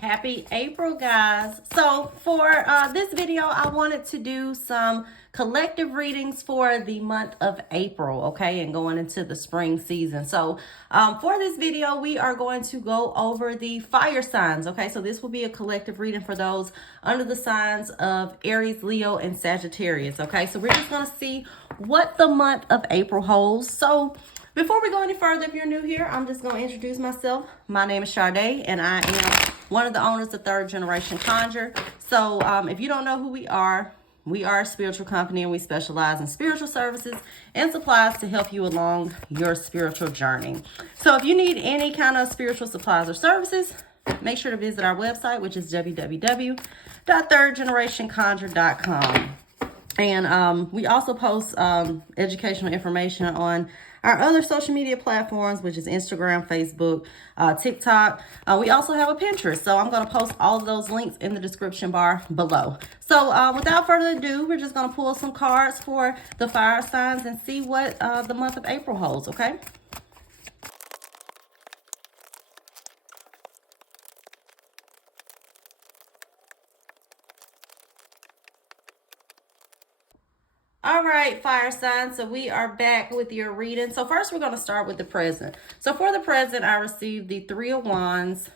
Happy April, guys. So for this video, I wanted to do some collective readings for the month of April, okay, and going into the spring season. So for this video, we are going to go over the fire signs, okay? So this will be a collective reading for those under the signs of Aries, Leo, and Sagittarius, okay? So we're just going to see what the month of April holds. So before we go any further, if you're new here, I'm just going to introduce myself. My name is Sade, and I am one of the owners of Third Generation Conjure. So if you don't know who we are a spiritual company, and we specialize in spiritual services and supplies to help you along your spiritual journey. So if you need any kind of spiritual supplies or services, make sure to visit our website, which is www.thirdgenerationconjure.com. And we also post educational information on our other social media platforms, which is Instagram, Facebook, TikTok. We also have a Pinterest. So I'm going to post all of those links in the description bar below. So without further ado, we're just going to pull some cards for the fire signs and see what the month of April holds, okay? All right, fire signs. So we are back with your reading. So first we're going to start with the present. So for the present, I received the Three of Wands,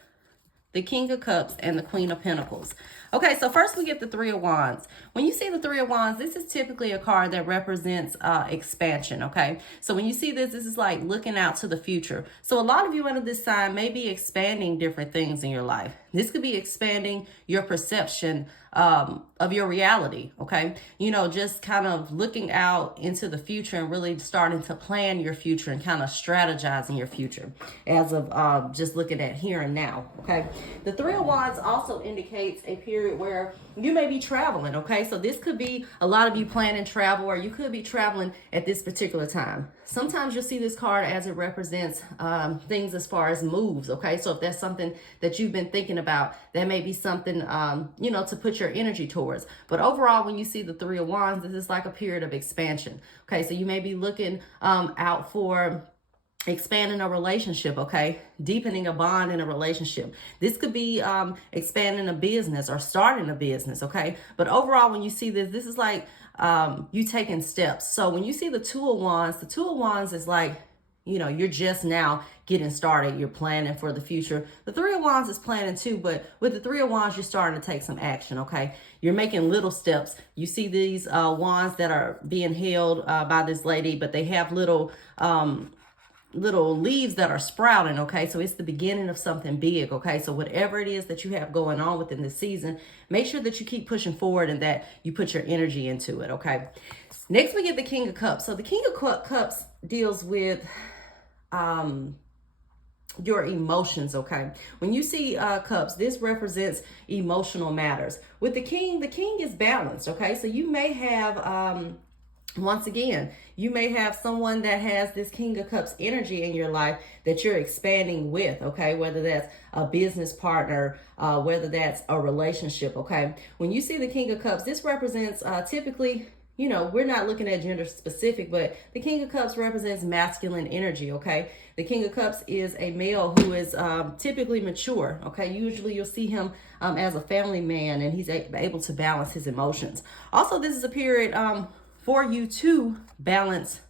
the King of Cups, and the Queen of Pentacles. Okay, so first we get the Three of Wands. When you see the Three of Wands, this is typically a card that represents expansion, okay? So when you see this, this is like looking out to the future. So a lot of you under this sign may be expanding different things in your life. This could be expanding your perception of your reality, okay? You know, just kind of looking out into the future and really starting to plan your future and kind of strategizing your future as of just looking at here and now, okay? The Three of Wands also indicates a period where you may be traveling, okay? So this could be a lot of you planning travel, or you could be traveling at this particular time. Sometimes you'll see this card as it represents things as far as moves, okay? So if that's something that you've been thinking about, that may be something, you know, to put your energy towards. But overall, when you see the Three of Wands, this is like a period of expansion, okay? So you may be looking out for expanding a relationship, okay? Deepening a bond in a relationship. This could be expanding a business or starting a business, okay? But overall, when you see this, this is like you taking steps. So when you see the Two of Wands, the Two of Wands is like, you know, you're just now getting started. You're planning for the future. The Three of Wands is planning too, but with the Three of Wands, you're starting to take some action, okay? You're making little steps. You see these wands that are being held by this lady, but they have little leaves that are sprouting, okay? So it's the beginning of something big, okay? So whatever it is that you have going on within this season, make sure that you keep pushing forward and that you put your energy into it, okay? Next, we get the King of Cups. So the King of Cups deals with your emotions, okay? When you see cups, this represents emotional matters. With the king is balanced, okay? So you may have once again, you may have someone that has this King of Cups energy in your life that you're expanding with, okay? Whether that's a business partner, whether that's a relationship, okay? When you see the King of Cups, this represents typically, you know, we're not looking at gender specific, but the King of Cups represents masculine energy, okay? The King of Cups is a male who is typically mature, okay? Usually you'll see him as a family man, and he's able to balance his emotions. Also, this is a period for you to balance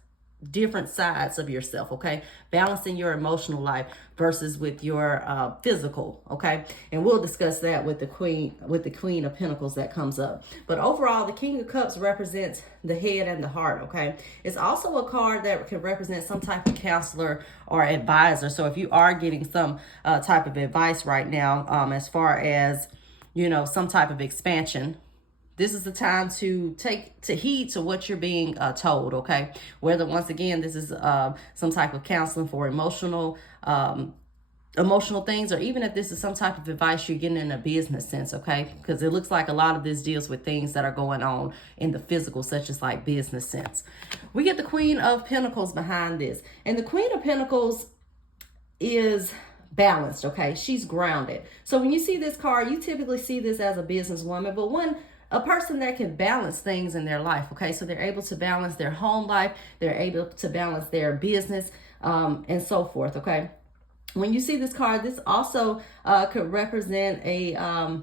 different sides of yourself, okay? Balancing your emotional life versus with your physical, okay? And we'll discuss that with the Queen of Pentacles that comes up. But overall, the King of Cups represents the head and the heart, okay? It's also a card that can represent some type of counselor or advisor. So if you are getting some type of advice right now, as far as, you know, some type of expansion, this is the time to take heed to what you're being told, okay? Whether, once again, this is some type of counseling for emotional things, or even if this is some type of advice you're getting in a business sense, okay? Because it looks like a lot of this deals with things that are going on in the physical, such as like business sense. We get the Queen of Pentacles behind this. And the Queen of Pentacles is balanced, okay? She's grounded. So when you see this card, you typically see this as a businesswoman, but a person that can balance things in their life, okay? So they're able to balance their home life, they're able to balance their business, and so forth, okay? When you see this card, this also could represent a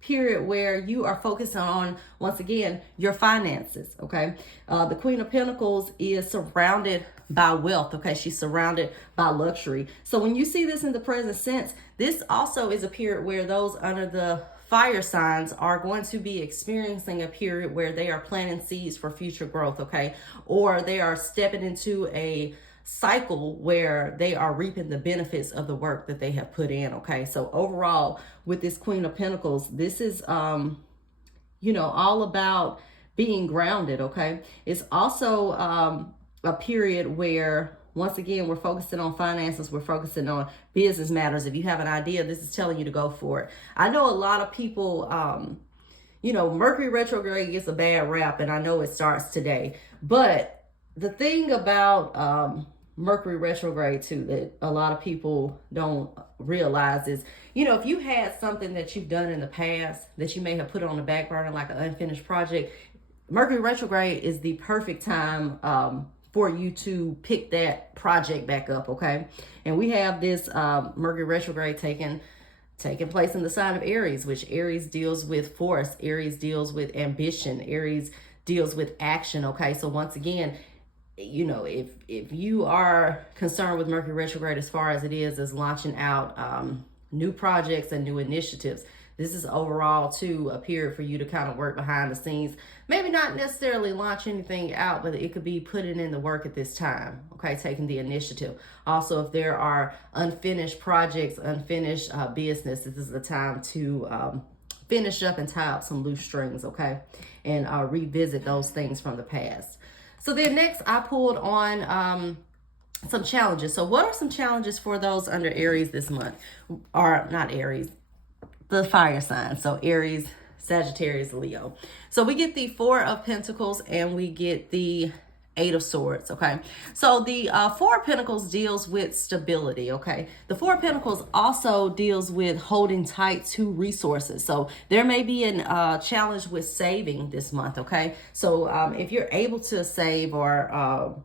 period where you are focusing on, once again, your finances, okay? The Queen of Pentacles is surrounded by wealth, okay? She's surrounded by luxury. So when you see this in the present sense, this also is a period where those under the fire signs are going to be experiencing a period where they are planting seeds for future growth, okay? Or they are stepping into a cycle where they are reaping the benefits of the work that they have put in, okay? So overall, with this Queen of Pentacles, this is all about being grounded, okay? It's also a period where, once again, we're focusing on finances, we're focusing on business matters. If you have an idea, this is telling you to go for it. I know a lot of people, Mercury retrograde gets a bad rap, and I know it starts today, but the thing about Mercury retrograde too that a lot of people don't realize is, if you had something that you've done in the past that you may have put on the back burner, like an unfinished project, Mercury retrograde is the perfect time for you to pick that project back up, okay? And we have this Mercury retrograde taking place in the sign of Aries, which Aries deals with force, Aries deals with ambition, Aries deals with action, okay? So once again, if you are concerned with Mercury retrograde as far as it is as launching out new projects and new initiatives, this is overall too a period for you to kind of work behind the scenes. Maybe not necessarily launch anything out, but it could be putting in the work at this time, okay, taking the initiative. Also, if there are unfinished projects, unfinished business, this is the time to finish up and tie up some loose strings, okay, and revisit those things from the past. So then next I pulled on some challenges. So what are some challenges for those under Aries this month? Or not Aries, the fire sign. So Aries, Sagittarius, Leo. So we get the Four of Pentacles and we get the Eight of Swords, okay? So the Four of Pentacles deals with stability, okay? The Four of Pentacles also deals with holding tight to resources. So there may be a challenge with saving this month, okay? So if you're able to save or,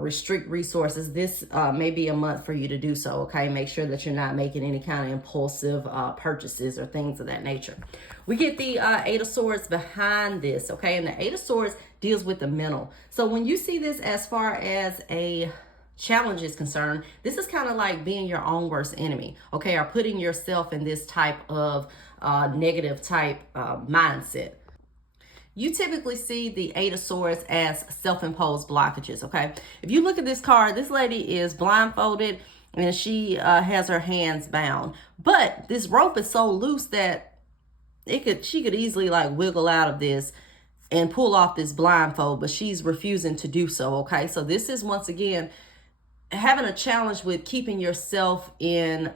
restrict resources, this may be a month for you to do so, okay? Make sure that you're not making any kind of impulsive purchases or things of that nature. We get the Eight of Swords behind this, okay? And the Eight of Swords deals with the mental. So when you see this as far as a challenge is concerned, this is kind of like being your own worst enemy, okay? Or putting yourself in this type of negative type mindset. You typically see the Eight of Swords as self-imposed blockages, okay? If you look at this card, this lady is blindfolded and she has her hands bound. But this rope is so loose that she could easily like wiggle out of this and pull off this blindfold, but she's refusing to do so, okay? So this is, once again, having a challenge with keeping yourself in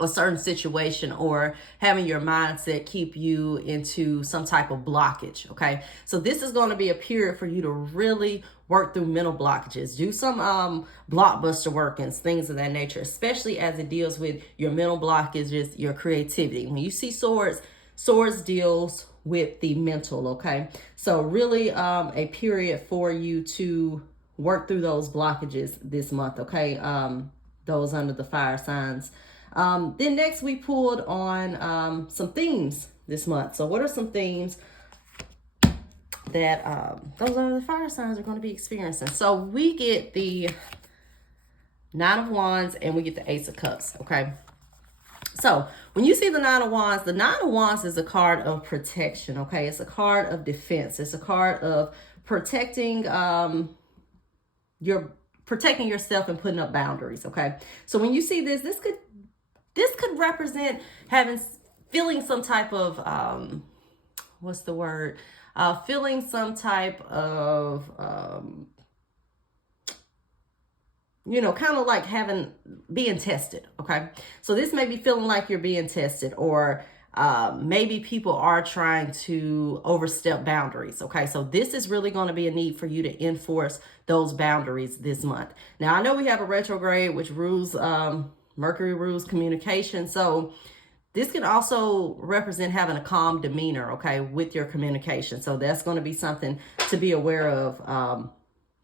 a certain situation, or having your mindset keep you into some type of blockage, okay? So this is going to be a period for you to really work through mental blockages. Do some blockbuster workings, things of that nature, especially as it deals with your mental blockages, your creativity. When you see swords deals with the mental, okay? So really a period for you to work through those blockages this month, okay? Those under the fire signs. Then next we pulled on some themes this month. So what are some themes that those under the fire signs are going to be experiencing? So we get the Nine of Wands and we get the Ace of Cups, okay? So when you see the Nine of Wands is a card of protection, okay? It's a card of defense. It's a card of protecting protecting yourself and putting up boundaries, okay? So when you see this could represent feeling some type of feeling some type of kind of like being tested, okay? So this may be feeling like you're being tested, or maybe people are trying to overstep boundaries, okay? So this is really going to be a need for you to enforce those boundaries this month. Now, I know we have a retrograde, which rules, Mercury rules communication. So this can also represent having a calm demeanor, okay, with your communication. So that's going to be something to be aware of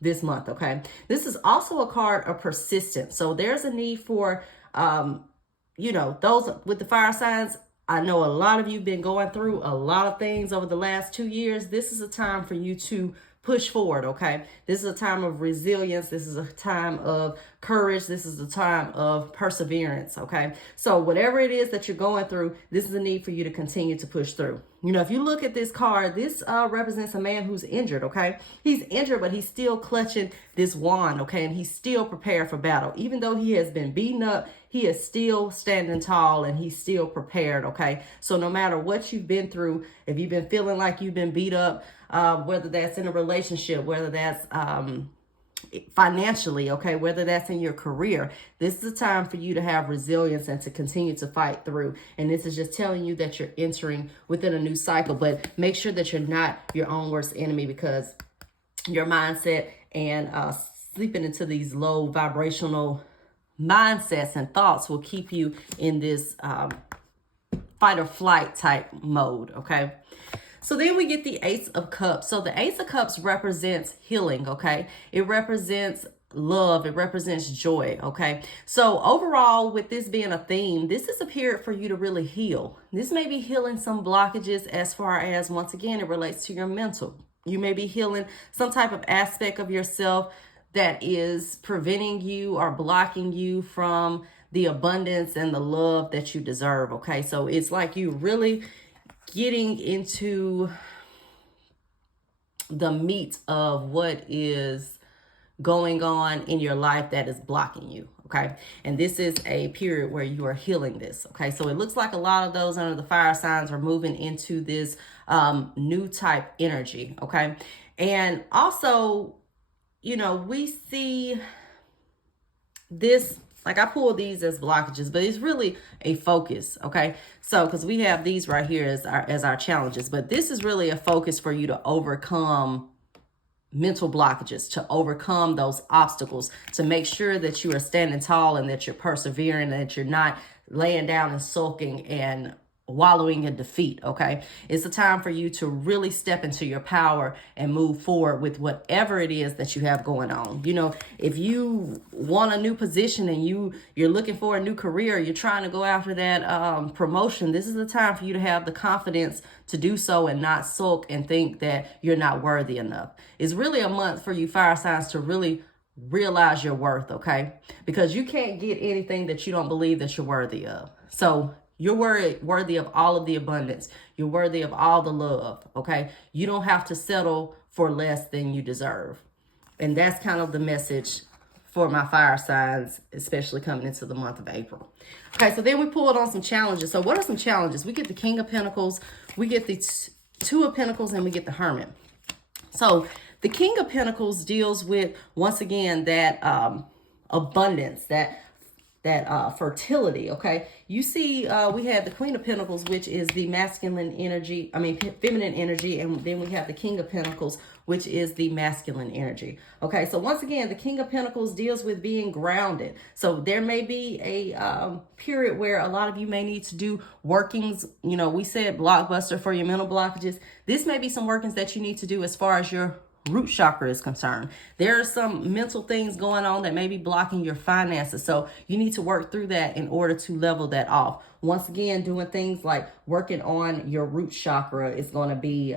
this month, okay? This is also a card of persistence. So there's a need for, those with the fire signs. I know a lot of you have been going through a lot of things over the last 2 years. This is a time for you to push forward, okay? This is a time of resilience. This is a time of courage. This is a time of perseverance, okay? So whatever it is that you're going through, this is a need for you to continue to push through. If you look at this card, this represents a man who's injured, okay? He's injured, but he's still clutching this wand, okay? And he's still prepared for battle. Even though he has been beaten up, he is still standing tall and he's still prepared, okay? So no matter what you've been through, if you've been feeling like you've been beat up, whether that's in a relationship, whether that's financially, okay, whether that's in your career, this is a time for you to have resilience and to continue to fight through. And this is just telling you that you're entering within a new cycle, but make sure that you're not your own worst enemy, because your mindset and sleeping into these low vibrational mindsets and thoughts will keep you in this fight or flight type mode, okay? So then we get the Ace of Cups. So the Ace of Cups represents healing, okay? It represents love. It represents joy, okay? So overall, with this being a theme, this is a period for you to really heal. This may be healing some blockages as far as, once again, it relates to your mental. You may be healing some type of aspect of yourself that is preventing you or blocking you from the abundance and the love that you deserve, okay? So it's like you really getting into the meat of what is going on in your life that is blocking you, okay? And this is a period where you are healing this, okay? So it looks like a lot of those under the fire signs are moving into this new type energy, okay? And also, we see this, like I pull these as blockages, but it's really a focus, okay? So, because we have these right here as our challenges, but this is really a focus for you to overcome mental blockages, to overcome those obstacles, to make sure that you are standing tall and that you're persevering, and that you're not laying down and sulking and wallowing in defeat, okay? It's a time for you to really step into your power and move forward with whatever it is that you have going on. If you want a new position and you're looking for a new career, you're trying to go after that promotion, this is the time for you to have the confidence to do so and not sulk and think that you're not worthy enough. It's really a month for you fire signs to really realize your worth, okay? Because you can't get anything that you don't believe that you're worthy of. So you're worthy of all of the abundance. You're worthy of all the love, okay? You don't have to settle for less than you deserve. And that's kind of the message for my fire signs, especially coming into the month of April. Okay, so then we pulled on some challenges. So what are some challenges? We get the King of Pentacles, we get the Two of Pentacles, and we get the Hermit. So the King of Pentacles deals with, once again, that abundance, that fertility, okay? You see, we have the Queen of Pentacles, which is the feminine energy, and then we have the King of Pentacles, which is the masculine energy. Okay, so once again, the King of Pentacles deals with being grounded. So there may be a period where a lot of you may need to do workings. We said blockbuster for your mental blockages. This may be some workings that you need to do as far as your root chakra is concerned. There are some mental things going on that may be blocking your finances. So you need to work through that in order to level that off. Once again, doing things like working on your root chakra is going to be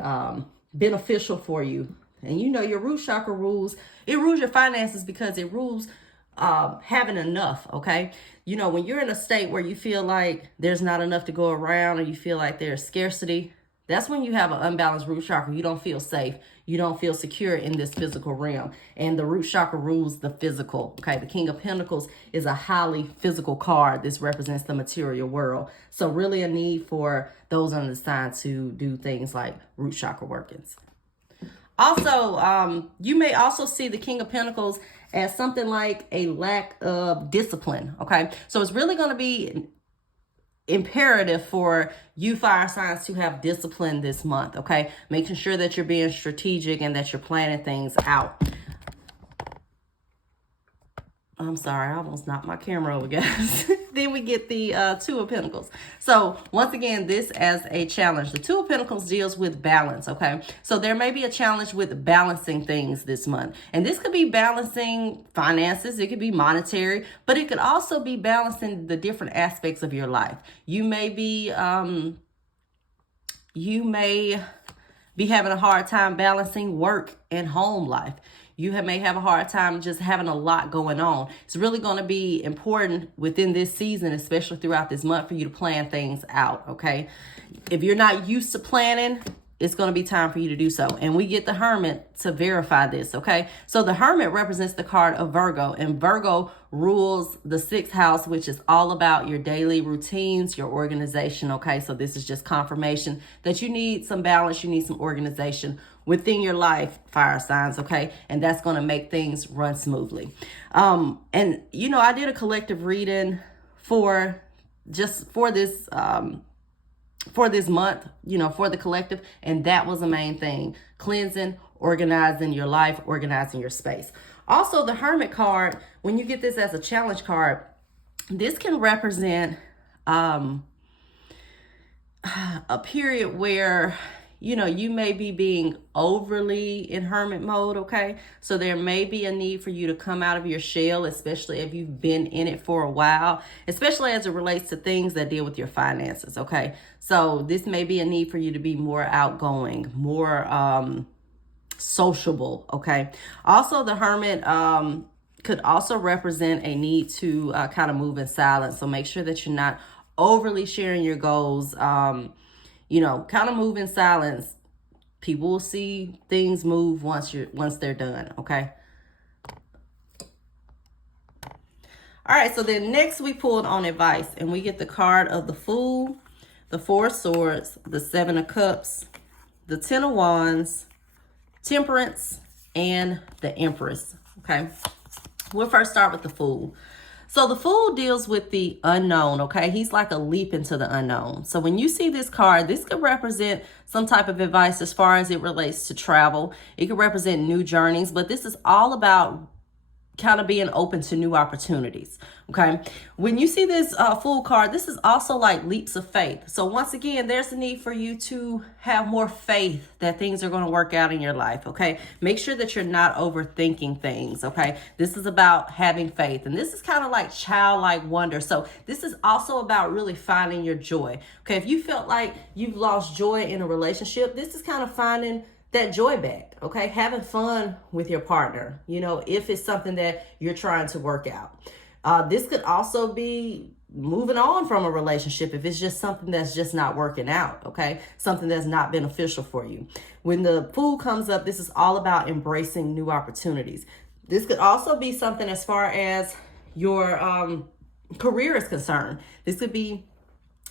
beneficial for you. And your root chakra rules your finances, because it rules having enough, okay? When you're in a state where you feel like there's not enough to go around, or you feel like there's scarcity, that's when you have an unbalanced root chakra. You don't feel safe. You don't feel secure in this physical realm. And the root chakra rules the physical. Okay, the King of Pentacles is a highly physical card. This represents the material world. So really a need for those under the sign to do things like root chakra workings. Also, you may also see the King of Pentacles as something like a lack of discipline. Okay, so it's really going to be imperative for you fire signs to have discipline this month, okay? Making sure that you're being strategic and that you're planning things out. I'm sorry, I almost knocked my camera over, guys. Then we get the Two of Pentacles. So once again, this as a challenge. The Two of Pentacles deals with balance, okay? So there may be a challenge with balancing things this month. And this could be balancing finances. It could be monetary, but it could also be balancing the different aspects of your life. You may be having a hard time balancing work and home life. You may have a hard time just having a lot going on. It's really going to be important within this season, especially throughout this month, for you to plan things out, okay? If you're not used to planning, it's going to be time for you to do so. And we get the Hermit to verify this, okay? So the Hermit represents the card of Virgo, and Virgo rules the 6th house, which is all about your daily routines, your organization, okay? So this is just confirmation that you need some balance, you need some organization within your life, fire signs, okay? And that's going to make things run smoothly. And, you know, I did a collective reading for this month, you know, for the collective. And that was the main thing: cleansing, organizing your life, organizing your space. Also, the Hermit card, when you get this as a challenge card, this can represent a period where, you know, you may be being overly in hermit mode, okay? So there may be a need for you to come out of your shell, especially if you've been in it for a while, especially as it relates to things that deal with your finances, okay? So this may be a need for you to be more outgoing, more sociable, okay? Also, the Hermit could also represent a need to kind of move in silence. So make sure that you're not overly sharing your goals. You know, kind of move in silence. People will see things move once they're done, okay? All right, so then next we pulled on advice, and we get the card of the Fool, the Four of Swords, the Seven of Cups, the Ten of Wands, Temperance, and the Empress, okay? We'll first start with the Fool. So the Fool deals with the unknown, okay? He's like a leap into the unknown. So when you see this card, this could represent some type of advice as far as it relates to travel. It could represent new journeys, but this is all about kind of being open to new opportunities, okay? When you see this Fool card, this is also like leaps of faith. So once again, there's a need for you to have more faith that things are going to work out in your life, okay? Make sure that you're not overthinking things, okay? This is about having faith, and this is kind of like childlike wonder. So this is also about really finding your joy, okay? If you felt like you've lost joy in a relationship, this is kind of finding that joy back, okay? Having fun with your partner, you know, if it's something that you're trying to work out. This could also be moving on from a relationship if it's just something that's just not working out, okay? Something that's not beneficial for you. When the Fool comes up, this is all about embracing new opportunities. This could also be something as far as your career is concerned. This could be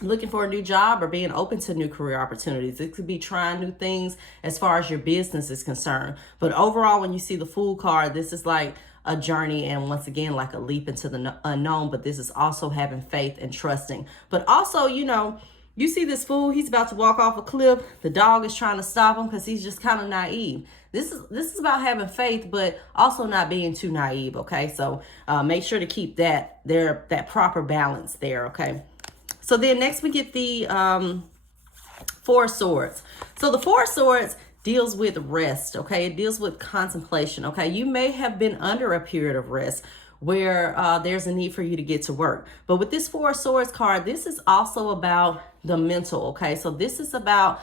looking for a new job or being open to new career opportunities. It could be trying new things as far as your business is concerned. But overall, when you see the Fool card, this is like a journey, and once again, like a leap into the unknown. But this is also having faith and trusting. But also, you know, you see this Fool, he's about to walk off a cliff. The dog is trying to stop him because he's just kind of naive. This is about having faith, but also not being too naive, okay? So make sure to keep that proper balance there, okay? So then next we get the Four of Swords. So the Four of Swords deals with rest, okay? It deals with contemplation, okay? You may have been under a period of rest where there's a need for you to get to work. But with this Four of Swords card, this is also about the mental, okay? So this is about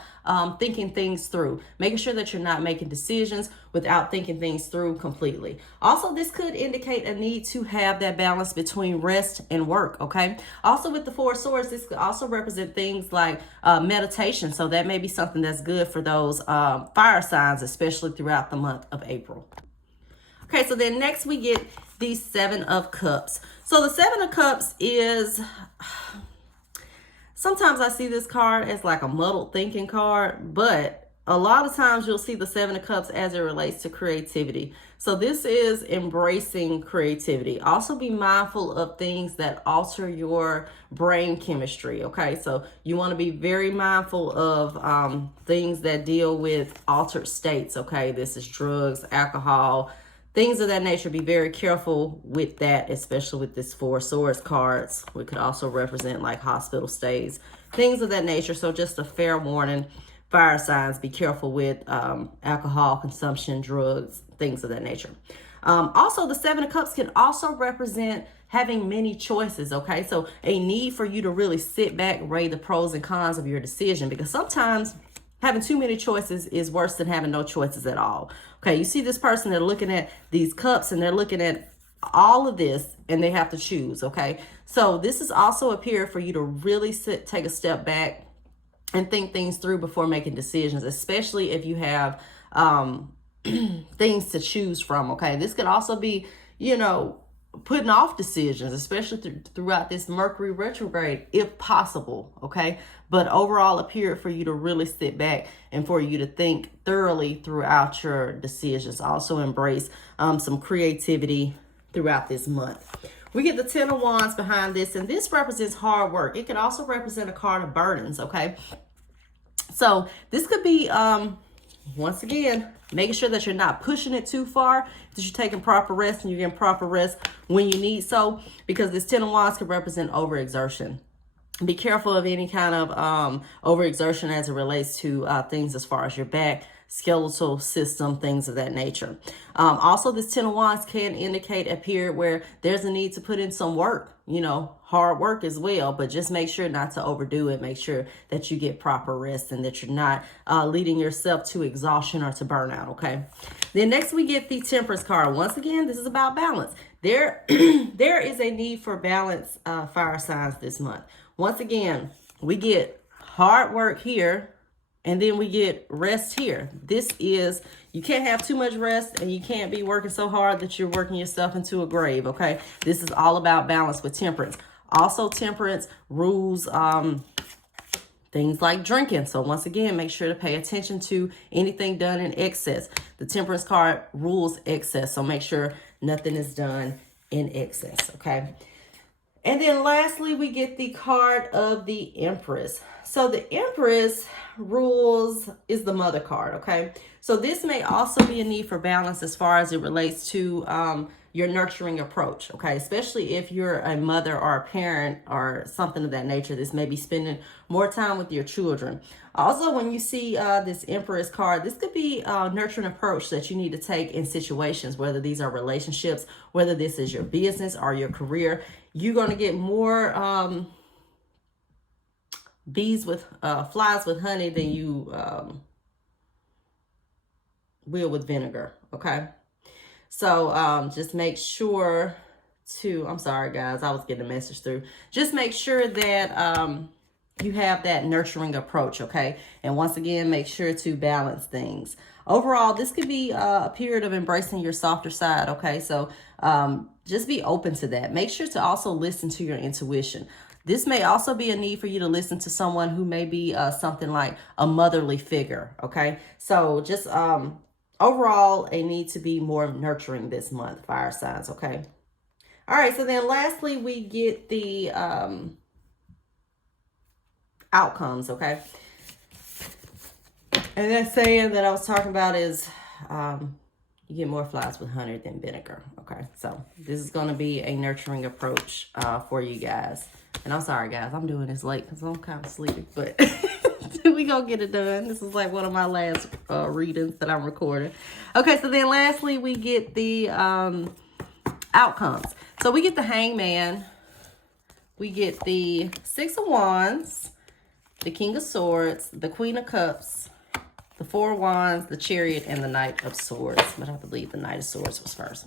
thinking things through, making sure that you're not making decisions without thinking things through completely. Also, this could indicate a need to have that balance between rest and work, okay? Also, with the Four of Swords, this could also represent things like meditation. So that may be something that's good for those fire signs, especially throughout the month of April. Okay, so then next we get the Seven of Cups. So the Seven of Cups is, sometimes I see this card as like a muddled thinking card, but a lot of times you'll see the Seven of Cups as it relates to creativity. So this is embracing creativity. Also be mindful of things that alter your brain chemistry, okay? So you want to be very mindful of things that deal with altered states, okay? This is drugs, alcohol, Things of that nature. Be very careful with that, especially with this Four of Swords cards. We could also represent like hospital stays, things of that nature. So just a fair warning, fire signs, be careful with alcohol consumption, drugs, things of that nature. Also, the Seven of Cups can also represent having many choices, okay? So a need for you to really sit back, weigh the pros and cons of your decision, because sometimes having too many choices is worse than having no choices at all. Okay, you see this person, they're looking at these cups and they're looking at all of this and they have to choose, okay? So this is also a period for you to really take a step back and think things through before making decisions, especially if you have things to choose from, okay? This could also be, you know, putting off decisions, especially throughout this Mercury retrograde, if possible, okay? But overall, a period for you to really sit back and for you to think thoroughly throughout your decisions. Also embrace some creativity throughout this month. We get the Ten of Wands behind this, and this represents hard work. It could also represent a card of burdens, okay? So this could be, once again, making sure that you're not pushing it too far, that you're taking proper rest and you're getting proper rest when you need so, because this Ten of Wands could represent overexertion. Be careful of any kind of overexertion as it relates to things as far as your back, skeletal system, things of that nature. Also, this Ten of Wands can indicate a period where there's a need to put in some work, you know, hard work as well, but just make sure not to overdo it. Make sure that you get proper rest and that you're not leading yourself to exhaustion or to burnout, okay? Then next we get the Temperance card. Once again, this is about balance. There is a need for balance, fire signs, this month. Once again, we get hard work here, and then we get rest here. This is, you can't have too much rest, and you can't be working so hard that you're working yourself into a grave, okay? This is all about balance with Temperance. Also, Temperance rules things like drinking. So once again, make sure to pay attention to anything done in excess. The Temperance card rules excess, so make sure nothing is done in excess, okay? And then lastly, we get the card of the Empress. So the Empress rules is the mother card, okay? So this may also be a need for balance as far as it relates to your nurturing approach, okay? Especially if you're a mother or a parent or something of that nature. This may be spending more time with your children. Also, when you see this Empress card, this could be a nurturing approach that you need to take in situations, whether these are relationships, whether this is your business or your career. You're going to get more flies with honey than you will with vinegar, okay? So just make sure to, I'm sorry guys, I was getting a message through. Just make sure that you have that nurturing approach, okay? And once again, make sure to balance things. Overall, this could be a period of embracing your softer side, okay? So just be open to that. Make sure to also listen to your intuition. This may also be a need for you to listen to someone who may be something like a motherly figure, okay? So just overall, a need to be more nurturing this month, fire signs, okay? All right, so then lastly, we get the outcomes, okay? And that saying that I was talking about is you get more flies with honey than vinegar, okay? So this is going to be a nurturing approach for you guys. And I'm sorry, guys, I'm doing this late because I'm kind of sleepy, but we gonna get it done. This is like one of my last readings that I'm recording. Okay, so then lastly, we get the outcomes. So we get the Hangman, we get the Six of Wands, the King of Swords, the Queen of Cups, the Four of Wands, the Chariot, and the Knight of Swords. But I believe the Knight of Swords was first.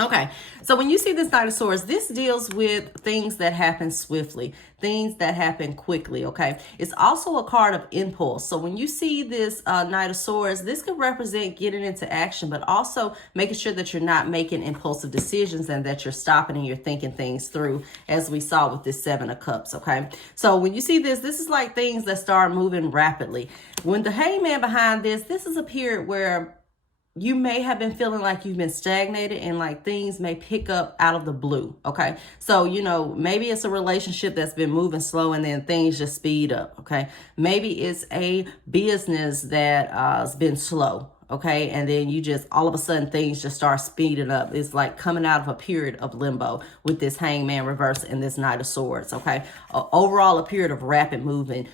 Okay, so when you see this Knight of Swords, this deals with things that happen swiftly, things that happen quickly, okay? It's also a card of impulse. So when you see this Knight of Swords, this could represent getting into action, but also making sure that you're not making impulsive decisions and that you're stopping and you're thinking things through, as we saw with this Seven of Cups, okay? So when you see this, this is like things that start moving rapidly. When the Hangman behind this, this is a period where you may have been feeling like you've been stagnated and like things may pick up out of the blue, okay? So, you know, maybe it's a relationship that's been moving slow and then things just speed up, okay? Maybe it's a business that has been slow, okay? And then you just, all of a sudden, things just start speeding up. It's like coming out of a period of limbo with this Hangman reverse and this Knight of Swords, okay? Overall, a period of rapid movement.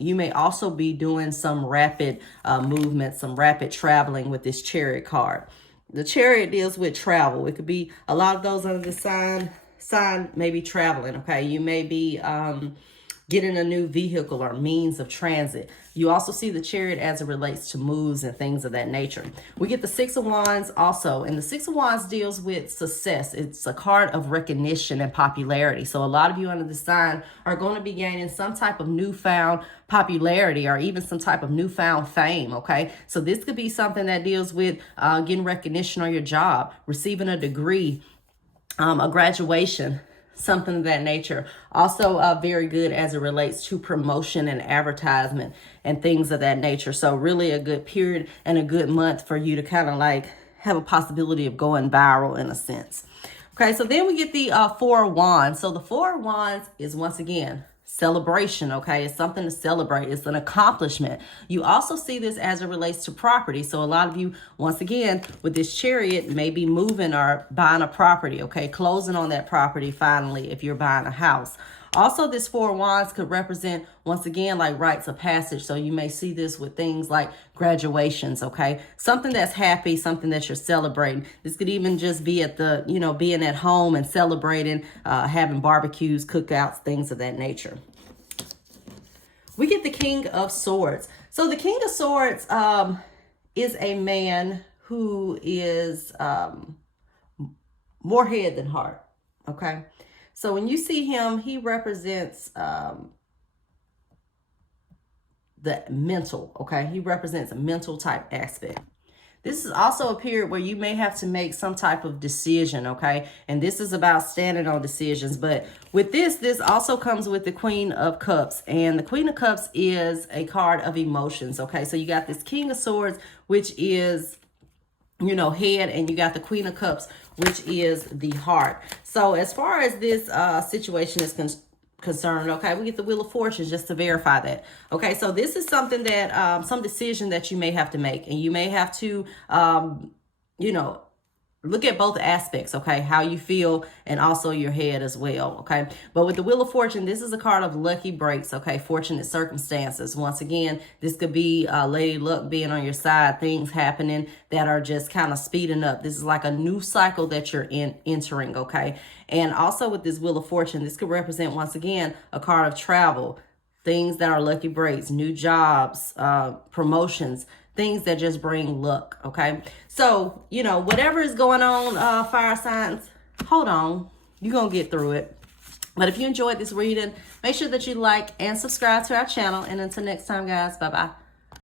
You may also be doing some rapid movement, some rapid traveling with this Chariot card. The Chariot deals with travel. It could be a lot of those under the sign may be traveling, okay? You may be getting a new vehicle or means of transit. You also see the Chariot as it relates to moves and things of that nature. We get the Six of Wands also, and the Six of Wands deals with success. It's a card of recognition and popularity. So a lot of you under the sign are going to be gaining some type of newfound popularity or even some type of newfound fame, okay? So this could be something that deals with getting recognition on your job, receiving a degree, a graduation, something of that nature. Also very good as it relates to promotion and advertisement and things of that nature. So really a good period and a good month for you to kind of like have a possibility of going viral in a sense. Okay, so then we get the Four of Wands. So the Four of Wands is, once again, celebration, okay? It's something to celebrate. It's an accomplishment. You also see this as it relates to property. So a lot of you, once again, with this Chariot, may be moving or buying a property, okay? Closing on that property finally if you're buying a house. Also, this Four of Wands could represent, once again, like rites of passage. So you may see this with things like graduations, okay? Something that's happy, something that you're celebrating. This could even just be at the, you know, being at home and celebrating, having barbecues, cookouts, things of that nature. We get the King of Swords. So the King of Swords is a man who is more head than heart, okay? So when you see him, he represents the mental, okay? He represents a mental type aspect. This is also a period where you may have to make some type of decision, okay? And this is about standing on decisions. But with this also comes with the Queen of Cups. And the Queen of Cups is a card of emotions, okay? So you got this King of Swords, which is, you know, head, and you got the Queen of Cups, which is the heart. So as far as this situation is concerned, okay, we get the Wheel of Fortune just to verify that. Okay, so this is something that, some decision that you may have to make, and you may have to, you know, look at both aspects, okay, how you feel and also your head as well, okay? But with the Wheel of Fortune, this is a card of lucky breaks, okay, fortunate circumstances. Once again, this could be Lady Luck being on your side, things happening that are just kind of speeding up. This is like a new cycle that you're entering, okay? And also with this Wheel of Fortune, this could represent, once again, a card of travel, things that are lucky breaks, new jobs, promotions, things that just bring luck, okay? So, you know, whatever is going on, fire signs, hold on. You're going to get through it. But if you enjoyed this reading, make sure that you like and subscribe to our channel. And until next time, guys, bye-bye.